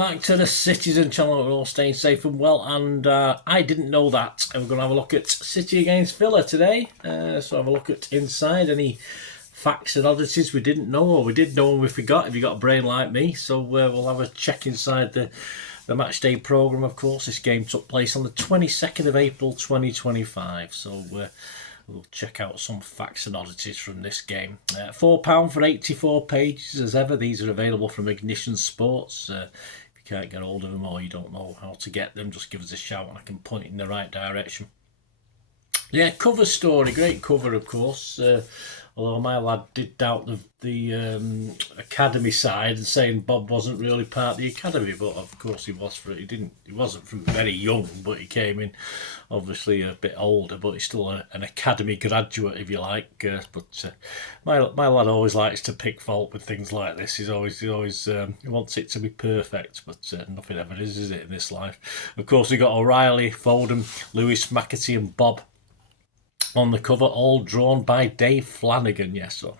back to the Citizen channel. We're all staying safe and well, and I didn't know that. And we're going to have a look at City against Villa today. So have a look at inside any facts and oddities we didn't know, or we did know and we forgot, if you got a brain like me. So we'll have a check inside the match day programme, of course. This game took place on the 22nd of April 2025. So we'll check out some facts and oddities from this game. £4 for 84 pages as ever. These are available from Ignition Sports. If you can't get hold of them or you don't know how to get them, just give us a shout and I can point it in the right direction. Yeah, cover story, great cover of course. Although my lad did doubt the academy side and saying Bob wasn't really part of the academy, but of course he was. He wasn't from very young, but he came in obviously a bit older, but he's still an academy graduate, if you like. But my lad always likes to pick fault with things like this. He wants it to be perfect, but nothing ever is it, in this life? Of course, we got O'Reilly, Foden, Lewis, McAtee, and Bob on the cover, all drawn by Dave Flanagan. Yes, so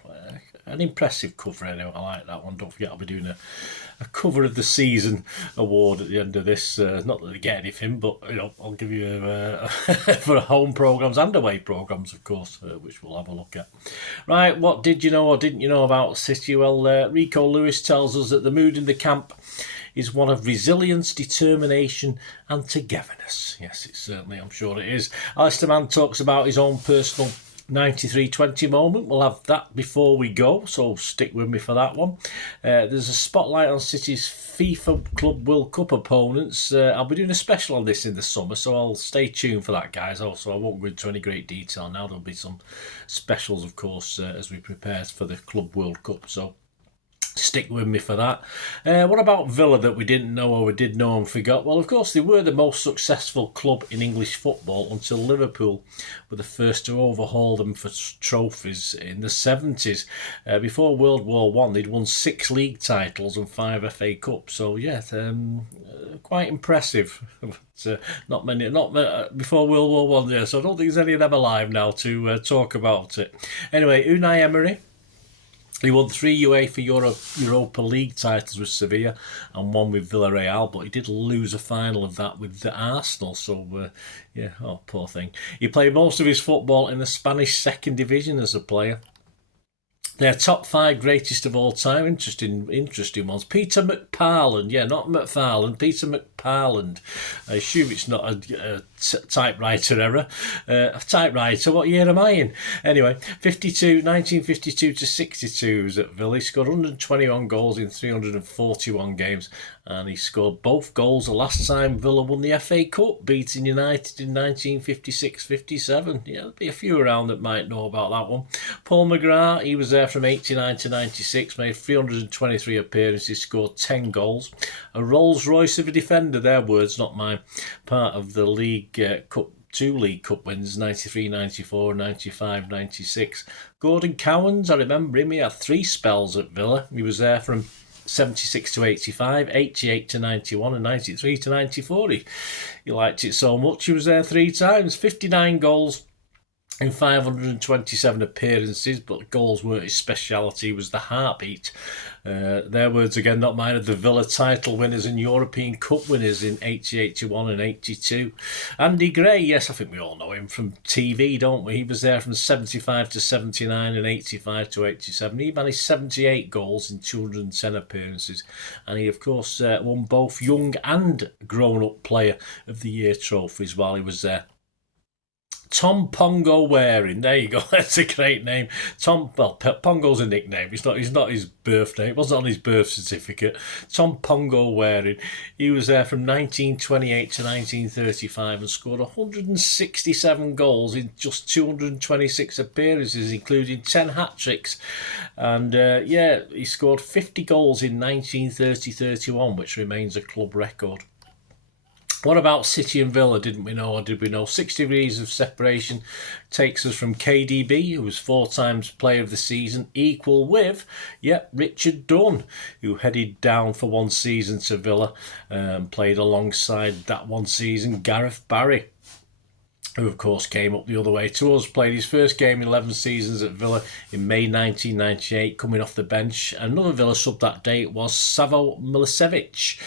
an impressive cover anyway. I like that one. Don't forget, I'll be doing a cover of the season award at the end of this. Not that they get anything, but I'll give you for home programmes and away programmes, of course, which we'll have a look at. Right, what did you know or didn't you know about City? Well, Rico Lewis tells us that the mood in the camp is one of resilience, determination and togetherness. Yes, it's certainly, I'm sure it is. Alistair Mann talks about his own personal 93-20 moment. We'll have that before we go, so stick with me for that one. There's a spotlight on City's FIFA Club World Cup opponents. I'll be doing a special on this in the summer, so I'll stay tuned for that, guys. Also, I won't go into any great detail now. There'll be some specials, of course, as we prepare for the Club World Cup, so stick with me for that. What about Villa that we didn't know or we did know and forgot? Well, of course, they were the most successful club in English football until Liverpool were the first to overhaul them for trophies in the 70s. Before World War One, they'd won 6 league titles and 5 FA Cups. So, yeah, quite impressive. Not many before World War One, yeah, so I don't think there's any of them alive now to talk about it. Anyway, Unai Emery, he won 3 UEFA Europa League titles with Sevilla and 1 with Villarreal, but he did lose a final of that with the Arsenal. So, yeah, oh, poor thing. He played most of his football in the Spanish second division as a player. Their top 5 greatest of all time, interesting ones. Peter McParland, yeah, not McFarland, Peter McParland. I assume it's not a typewriter error. Typewriter, what year am I in? Anyway, 1952 to 62 was at Villa. He scored 121 goals in 341 games, and he scored both goals the last time Villa won the FA Cup, beating United in 1956-57. Yeah, there'll be a few around that might know about that one. Paul McGrath, he was there from 89 to 96, made 323 appearances, scored 10 goals. A Rolls Royce of a defender, their words, not mine, part of the League Cup. 2 League Cup wins, 93, 94, 95, 96. Gordon Cowans, I remember him, he had 3 spells at Villa. He was there from 76 to 85, 88 to 91 and 93 to 94. He liked it so much, he was there 3 times. 59 goals in 527 appearances, but goals weren't his speciality, he was the heartbeat. Their words again, not mine, of the Villa title winners and European Cup winners in 80-81 and 82. Andy Gray, yes, I think we all know him from TV, don't we? He was there from 75 to 79 and 85 to 87. He managed 78 goals in 210 appearances, and he, of course, won both Young and Grown-Up Player of the Year trophies while he was there. Tom Pongo Waring, there you go, that's a great name. Pongo's a nickname, it's not his birth name, it wasn't on his birth certificate. Tom Pongo Waring, he was there from 1928 to 1935 and scored 167 goals in just 226 appearances, including 10 hat-tricks. And he scored 50 goals in 1930-31, which remains a club record. What about City and Villa, didn't we know or did we know? 6 degrees of separation takes us from KDB, who was 4 times player of the season, equal with, Richard Dunn, who headed down for 1 season to Villa, played alongside that 1 season, Gareth Barry. who of course came up the other way to us, played his first game in 11 seasons at Villa in May 1998, coming off the bench. Another Villa sub that day was Savo Milicevic,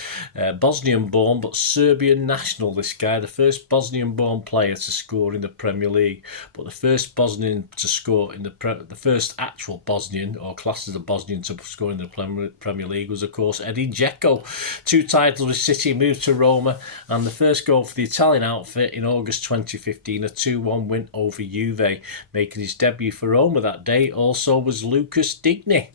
Bosnian-born but Serbian national, this guy, the first Bosnian-born player to score in the Premier League, but the first Bosnian to score in the first actual Bosnian, or classed as a Bosnian, to score in the Premier League was, of course, Edin Dzeko. 2 titles with City, moved to Roma, and the first goal for the Italian outfit in August 2015, a 2-1 win over Juve. Making his debut for Roma that day also was Lucas Digne,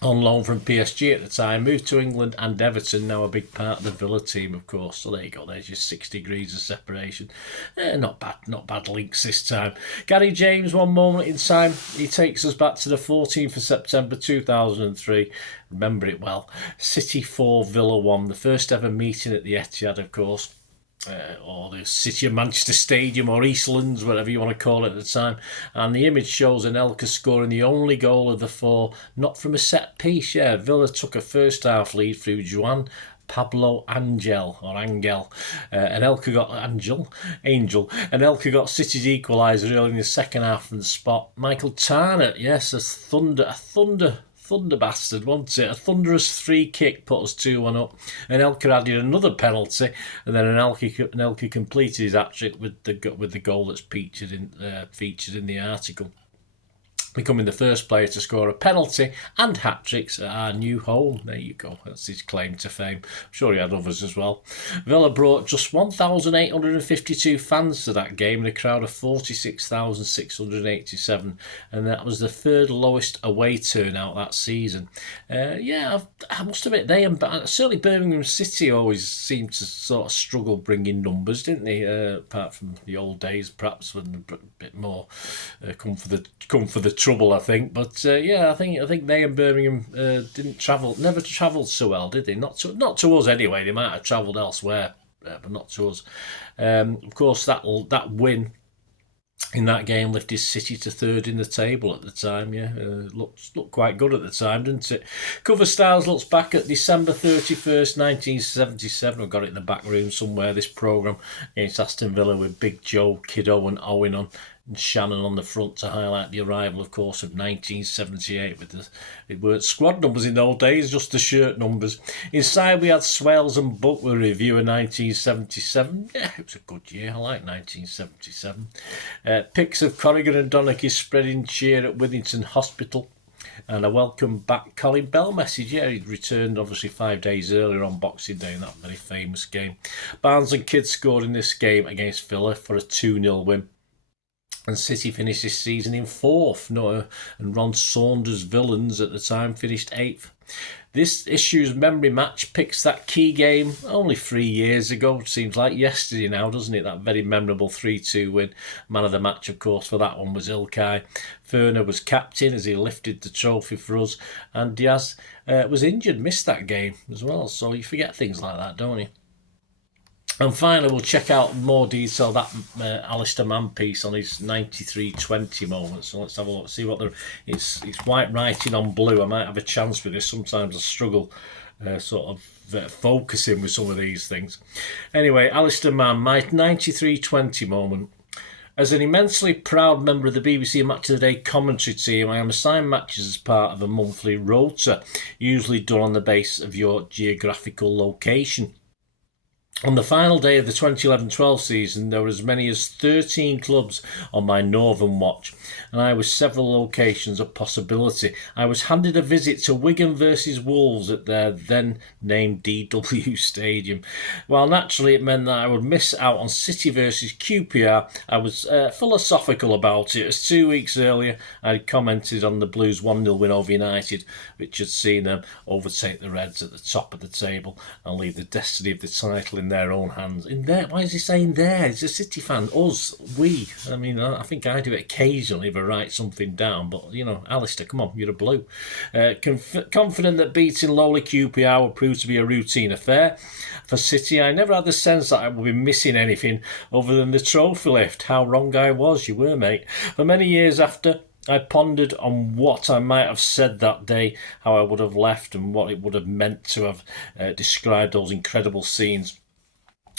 on loan from PSG at the time, moved to England and Everton, now a big part of the Villa team, of course. So there you go, there's your 6 degrees of separation. Not bad links this time. Gary James, one moment in time, he takes us back to the 14th of September 2003. Remember it well. City 4, Villa 1, the first ever meeting at the Etihad, of course. Or the City of Manchester Stadium, or Eastlands, whatever you want to call it at the time. And the image shows Anelka scoring the only goal of the 4, not from a set piece. Yeah, Villa took a first half lead through Juan Pablo Angel. Anelka got Angel. Anelka got City's equaliser early in the second half from the spot. Michael Tarnett, yes, a thunder bastard, wasn't it? A thunderous free kick put us 2-1 up. Anelka added another penalty, and then Anelka completed his hat-trick with the goal that's featured in the article, becoming the first player to score a penalty and hat-tricks at our new home. There you go, that's his claim to fame. I'm sure he had others as well. Villa brought just 1,852 fans to that game in a crowd of 46,687, and that was the 3rd lowest away turnout that season. I must admit, certainly Birmingham City always seemed to sort of struggle bringing numbers, didn't they? Apart from the old days, perhaps, when a bit more come for the trouble, I think. But I think they and Birmingham never travelled so well, did they? Not to us anyway. They might have travelled elsewhere, but not to us. Of course, that win in that game lifted City to 3rd in the table at the time. Looked quite good at the time, didn't it? Cover Styles looks back at December 31st, 1977. I've got it in the back room somewhere, this programme, against Aston Villa, with Big Joe, Kiddo and Owen on, and Shannon on the front, to highlight the arrival, of course, of 1978. It weren't squad numbers in those days, just the shirt numbers. Inside we had Swales and Buck with a review of 1977. Yeah, it was a good year. I like 1977. Pics of Corrigan and Donachie spreading cheer at Withington Hospital. And a welcome back Colin Bell message. Yeah, he'd returned obviously 5 days earlier on Boxing Day in that very famous game. Barnes and Kidd scored in this game against Villa for a 2-0 win. And City finished this season in 4th. And Ron Saunders' Villains at the time finished 8th. This issue's memory match picks that key game only 3 years ago. It seems like yesterday now, doesn't it? That very memorable 3-2 win. Man of the match, of course, for that one was Ilkay. Ferner was captain as he lifted the trophy for us. And Diaz was injured, missed that game as well. So you forget things like that, don't you? And finally, we'll check out more detail, that Alistair Mann piece on his 93-20 moments. So let's have a look, see what it's white writing on blue. I might have a chance with this. Sometimes I struggle focusing with some of these things. Anyway, Alistair Mann, my 93-20 moment. As an immensely proud member of the BBC Match of the Day commentary team, I am assigned matches as part of a monthly rota, usually done on the basis of your geographical location. On the final day of the 2011-12 season, there were as many as 13 clubs on my northern watch, and I was several locations of possibility. I was handed a visit to Wigan versus Wolves at their then-named DW Stadium. While naturally it meant that I would miss out on City versus QPR, I was philosophical about it, as 2 weeks earlier I had commented on the Blues' 1-0 win over United, which had seen them overtake the Reds at the top of the table and leave the destiny of the title in their own hands. In there, why is he saying there? He's a City fan. Us, we. I mean, I think I do it occasionally if I write something down, but Alistair, come on, you're a Blue. Confident that beating lowly QPR would prove to be a routine affair for City. I never had the sense that I would be missing anything other than the trophy lift. How wrong I was, you were, mate. For many years after, I pondered on what I might have said that day, how I would have left and what it would have meant to have described those incredible scenes.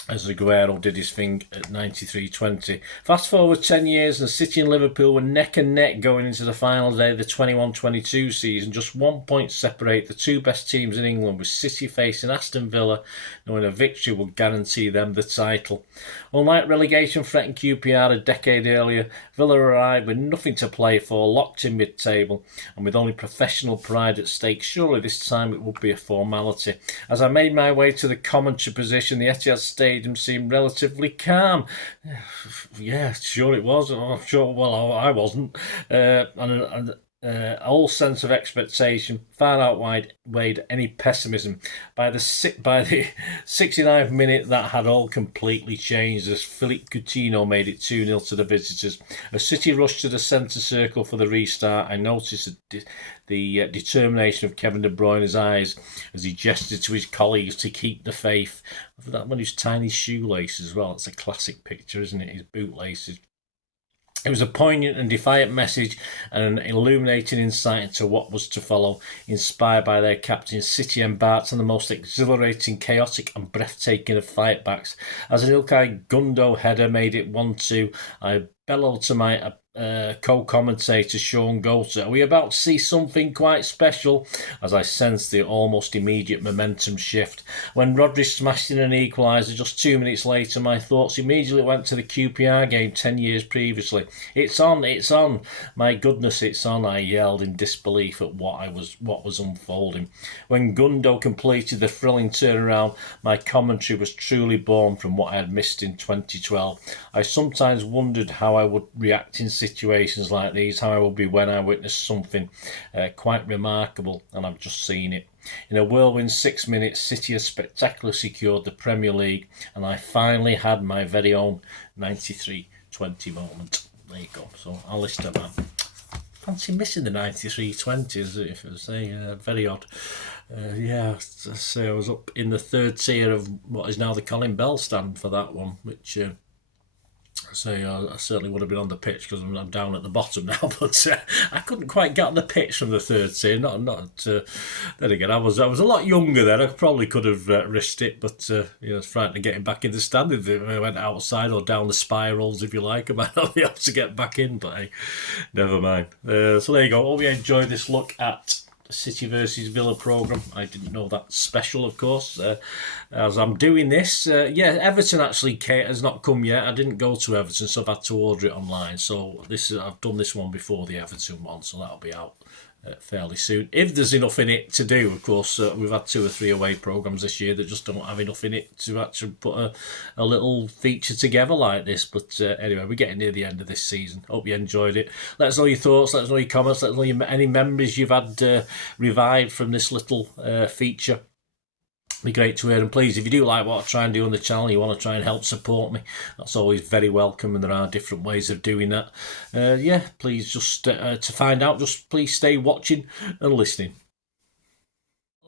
as Aguero did his thing at 93-20. Fast forward 10 years and City and Liverpool were neck and neck going into the final day of the 21-22 season. Just 1 point separate the two best teams in England, with City facing Aston Villa, knowing a victory would guarantee them the title. Unlike relegation threatened QPR a decade earlier, Villa arrived with nothing to play for, locked in mid-table, and with only professional pride at stake. Surely this time it would be a formality. As I made my way to the commentary position, the Etihad Stadium seemed relatively calm. Yeah, sure it was. I'm sure. Well, I wasn't. A whole sense of expectation far outweighed any pessimism. By the 69th minute, that had all completely changed as Philippe Coutinho made it 2-0 to the visitors. As City rushed to the centre circle for the restart, I noticed the determination of Kevin De Bruyne's eyes as he gestured to his colleagues to keep the faith. That one, his tiny shoelaces as well. It's a classic picture, isn't it? His bootlaces. It was a poignant and defiant message and an illuminating insight into what was to follow. Inspired by their captain, City embarked on the most exhilarating, chaotic and breathtaking of fightbacks. As an Ilkay Gundo header made it 1-2, I bellowed to my co-commentator Sean Goulter, "Are we about to see something quite special?" as I sensed the almost immediate momentum shift. When Rodri smashed in an equaliser just 2 minutes later, my thoughts immediately went to the QPR game 10 years previously. It's on, it's on. My goodness, it's on, I yelled in disbelief at what was unfolding. When Gundo completed the thrilling turnaround, my commentary was truly born from what I had missed in 2012. I sometimes wondered how I would react in situations like these, how I would be when I witnessed something quite remarkable, and I've just seen it. In a whirlwind 6 minutes, City has spectacularly secured the Premier League, and I finally had my very own 93-20 moment. There you go. So I'll list it, man. Fancy missing the 93-20, as if I say, very odd. Yeah, so I was up in the third tier of what is now the Colin Bell stand for that one, which I certainly would have been on the pitch because I'm down at the bottom now. But I couldn't quite get on the pitch from the third tier. Then again, I was a lot younger then. I probably could have risked it, but it's frightening getting back in the stand. If I went outside or down the spirals, if you like, I might not be able to get back in. But hey, never mind. So there you go. Hope you enjoyed this look at City versus Villa programme. I didn't know that special, of course. As I'm doing this, Everton actually has not come yet. I didn't go to Everton, so I've had to order it online. So I've done this one before the Everton one, so that'll be out fairly soon. If there's enough in it to do, of course. We've had 2 or 3 away programmes this year that just don't have enough in it to actually put a little feature together like this. But anyway, we're getting near the end of this season. Hope you enjoyed it. Let us know your thoughts, let us know your comments, let us know any memories you've had revived from this little feature. Be great to hear. And please, if you do like what I try and do on the channel, you want to try and help support me, that's always very welcome, and there are different ways of doing that. Please just to find out, just please stay watching and listening.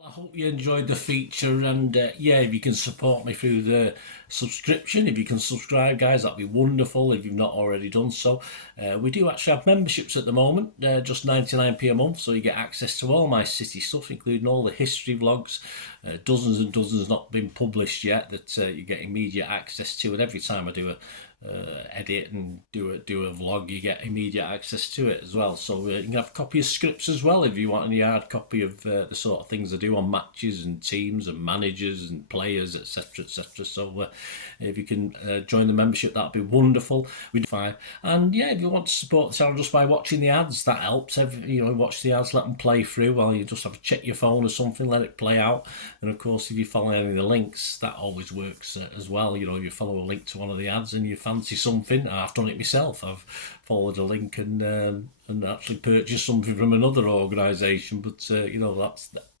I hope you enjoyed the feature, and if you can support me through the subscription, if you can subscribe, guys, that'd be wonderful if you've not already done so. We do actually have memberships at the moment, just 99p a month, so you get access to all my City stuff, including all the history vlogs, dozens and dozens not been published yet that you get immediate access to, and every time I do a edit and do a vlog, you get immediate access to it as well. So you can have a copy of scripts as well if you want any hard copy of the sort of things I do on matches and teams and managers and players, etc, etc. So if you can join the membership, that'd be wonderful. We'd fine. And if you want to support the channel just by watching the ads, that helps. Watch the ads, let them play through while you just have to check your phone or something, let it play out. And of course, if you follow any of the links, that always works as well. If you follow a link to one of the ads and you fancy something, I've done it myself. I've followed a link and actually purchased something from another organisation. But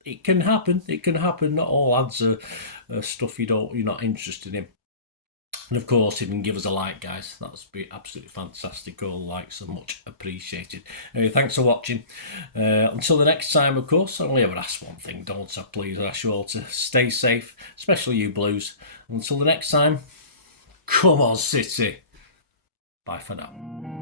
it can happen. It can happen. Not all ads are stuff you're not interested in. And of course, if you can give us a like, guys, that would be absolutely fantastic. All likes are much appreciated. Anyway, thanks for watching. Until the next time, of course, I only ever ask one thing, don't I? Please, I ask you all to stay safe, especially you Blues. Until the next time, come on, City. Bye for now.